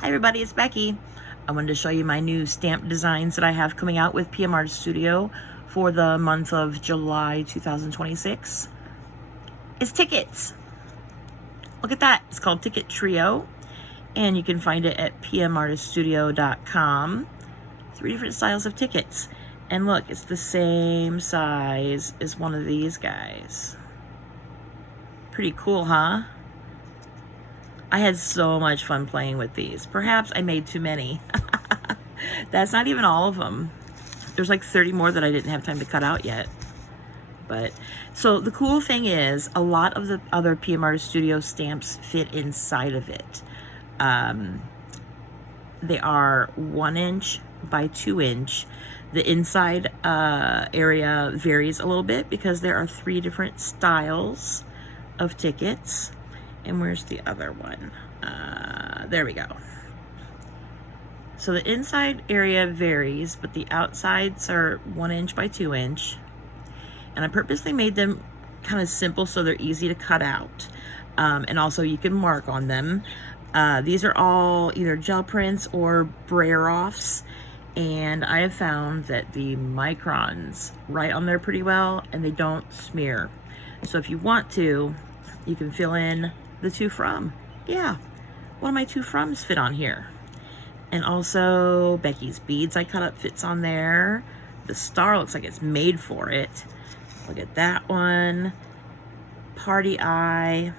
Hi everybody, it's Becky. I wanted to show you my new stamp designs that I have coming out with PM Artist Studio for the month of July 2026. It's tickets. Look at that. It's called Ticket Trio, and you can find it at pmartiststudio.com. 3 different styles of tickets. And look, it's the same size as one of these guys. Pretty cool, huh? I had so much fun playing with these. Perhaps I made too many. That's not even all of them. There's like 30 more that I didn't have time to cut out yet. But so the cool thing is a lot of the other PM Artist Studio stamps fit inside of it. They are 1 inch by 2 inch. The inside area varies a little bit because there are 3 different styles of tickets. And where's the other one? There we go. So the inside area varies, but the outsides are 1 inch by 2 inch. And I purposely made them kind of simple so they're easy to cut out. And also you can mark on them. These are all either gel prints or brayer offs. And I have found that the microns write on there pretty well and they don't smear. So if you want to, you can fill in the to from. Yeah, one of my to froms fit on here. And also Becky's Beads I cut up fits on there. The star looks like it's made for it. Look at that one. Party Eye.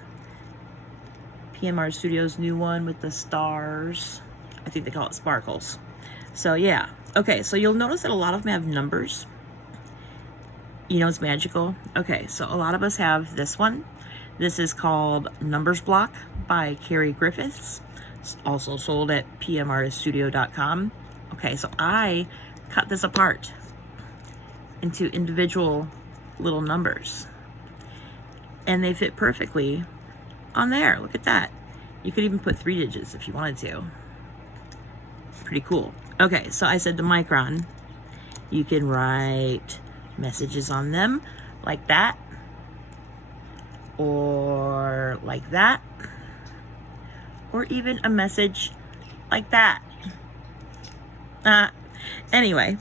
PM Artist Studio's new one with the stars. I think they call it sparkles. So yeah. Okay, so you'll notice that a lot of them have numbers. You know it's magical. Okay, so a lot of us have this one. This is called Numbers Block by Ceri Griffiths. It's also sold at pmartiststudio.com. Okay, so I cut this apart into individual little numbers. And they fit perfectly on there. Look at that. You could even put 3 digits if you wanted to. Pretty cool. Okay, so I said the micron. You can write messages on them like that. Or like that, or even a message like that. Anyway,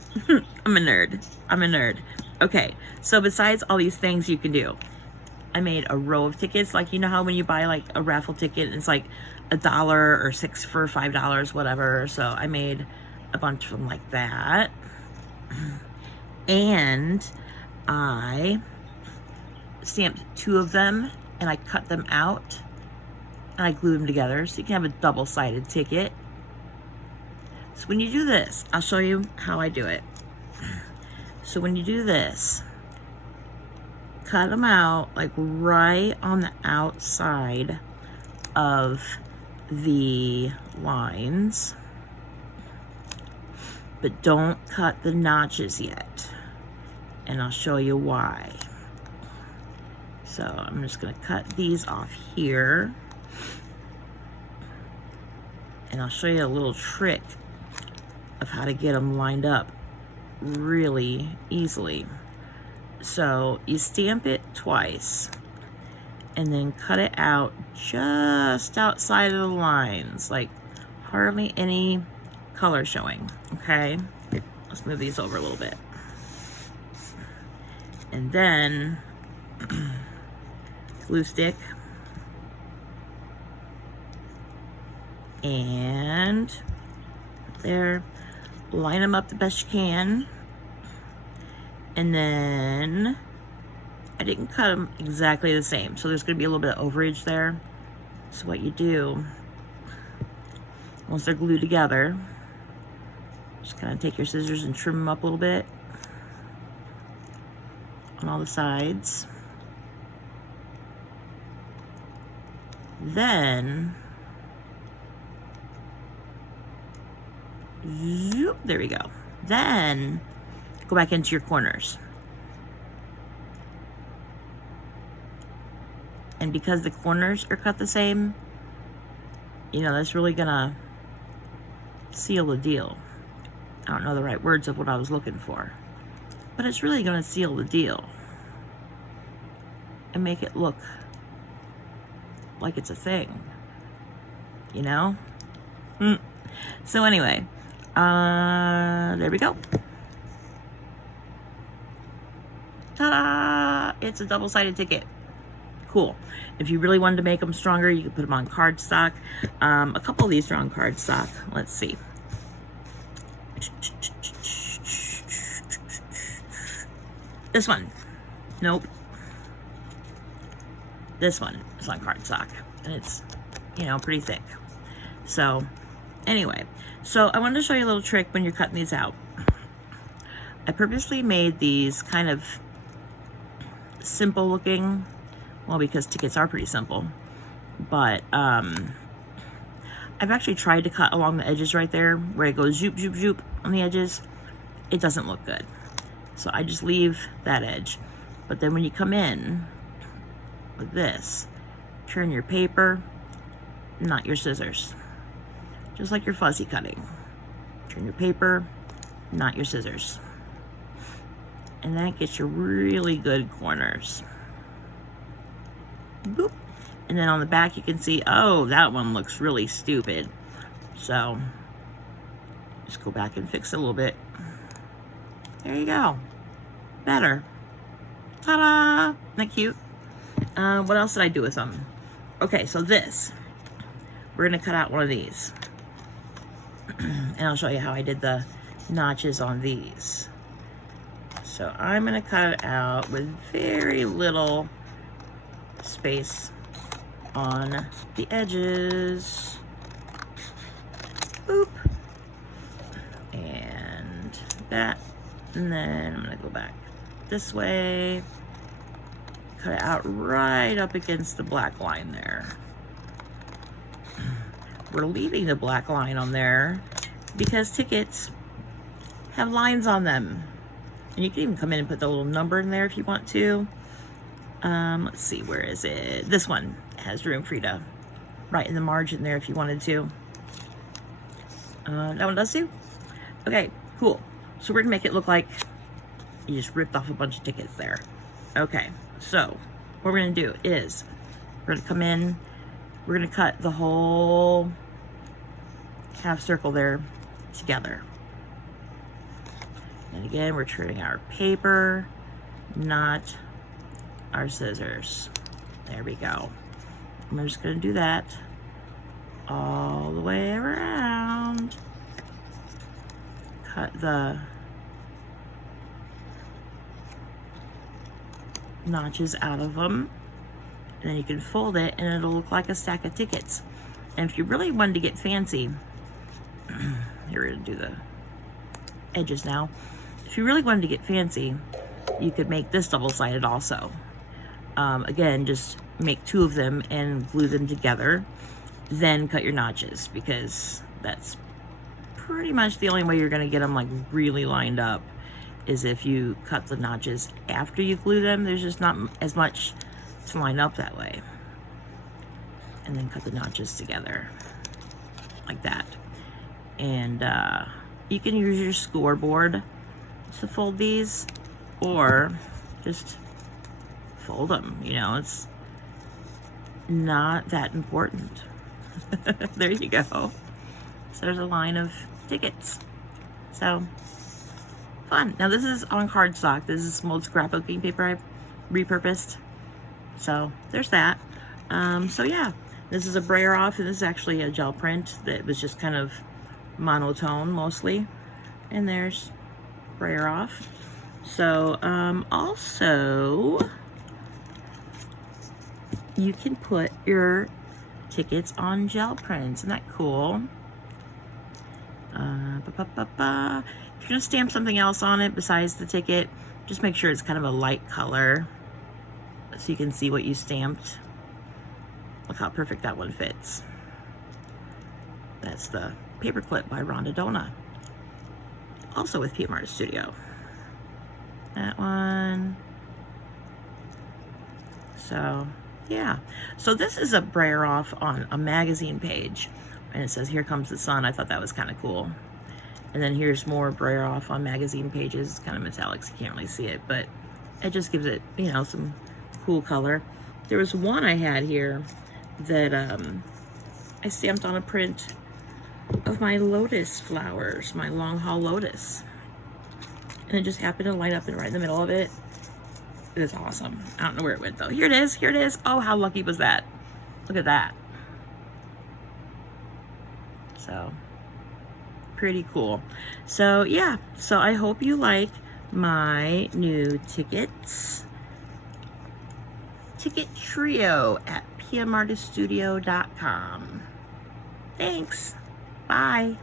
I'm a nerd. Okay, so besides all these things you can do, I made a row of tickets. Like, you know how when you buy like a raffle ticket and it's like $1 or 6 for $5, whatever. So I made a bunch of them like that. And I stamped 2 of them and I cut them out and I glued them together so you can have a double-sided ticket. So when you do this, I'll show you how I do it. So when you do this, cut them out like right on the outside of the lines, but don't cut the notches yet, and I'll show you why. So I'm just going to cut these off here. And I'll show you a little trick of how to get them lined up really easily. So you stamp it twice and then cut it out just outside of the lines, like hardly any color showing. Okay, let's move these over a little bit. And then glue stick and there, line them up the best you can. And then I didn't cut them exactly the same, so there's going to be a little bit of overage there. So what you do, once they're glued together, just kind of take your scissors and trim them up a little bit on all the sides. Then, zoop, there we go. Then, go back into your corners. And because the corners are cut the same, you know, that's really gonna seal the deal. I don't know the right words of what I was looking for, but it's really gonna seal the deal and make it look like it's a thing, you know? So anyway, there we go. Ta-da! It's a double-sided ticket. Cool. If you really wanted to make them stronger, you could put them on cardstock. A couple of these are on cardstock. Let's see. This one. Nope. This one is on cardstock. And it's, you know, pretty thick. So, anyway. So, I wanted to show you a little trick when you're cutting these out. I purposely made these kind of simple looking. Well, because tickets are pretty simple. But, I've actually tried to cut along the edges right there, where it goes zoop, zoop, zoop on the edges. It doesn't look good. So I just leave that edge. But then when you come in with this, turn your paper, not your scissors. Just like your fuzzy cutting. Turn your paper, not your scissors. And that gets you really good corners. Boop. And then on the back you can see, oh, that one looks really stupid. So, just go back and fix it a little bit. There you go. Better. Ta-da! Isn't that cute? What else did I do with them? Okay, so this. We're going to cut out one of these. And I'll show you how I did the notches on these. So I'm going to cut it out with very little space on the edges. Boop. And that. And then I'm going to go back this way. Cut it out right up against the black line there. We're leaving the black line on there because tickets have lines on them. And you can even come in and put the little number in there if you want to. Let's see, where is it? This one has room for you to write in the margin there if you wanted to. That one does too? Okay, cool. So we're gonna make it look like you just ripped off a bunch of tickets there. Okay, so what we're gonna do is we're gonna come in, we're gonna cut the whole half circle there together. And again, we're turning our paper, not our scissors. There we go. I'm just gonna do that all the way around. Cut the notches out of them. And then you can fold it and it'll look like a stack of tickets. And if you really wanted to get fancy, here we're gonna do the edges now. If you really wanted to get fancy, you could make this double-sided also. Again, just make two of them and glue them together, then cut your notches, because that's pretty much the only way you're going to get them like really lined up is if you cut the notches after you glue them. There's just not as much to line up that way. And then cut the notches together like that. And you can use your scoreboard to fold these, or just fold them, you know, it's not that important. There you go. So there's a line of tickets. So fun. Now this is on cardstock. This is some old scrapbooking paper I've repurposed. So there's that. So yeah, this is a brayer off, and this is actually a gel print that was just kind of monotone mostly. And there's brayer off. So also you can put your tickets on gel prints. Isn't that cool? If you're gonna stamp something else on it besides the ticket, just make sure it's kind of a light color so you can see what you stamped. Look how perfect that one fits. That's the paperclip by Rhonda Dohna, also with Peanut Artist Studio. That one. So yeah, so this is a brayer off on a magazine page, and it says "Here Comes the Sun." I thought that was kind of cool. And then here's more brayer off on magazine pages. It's kind of metallics, you can't really see it, but it just gives it, you know, some cool color. There was one I had here that I stamped on a print of my lotus flowers, my long haul lotus. And it just happened to light up right in the middle of it. It is awesome. I don't know where it went though. Here it is. Here it is. Oh, how lucky was that? Look at that. So pretty cool. So yeah, so I hope you like my new ticket trio at pmartiststudio.com. Thanks. Bye.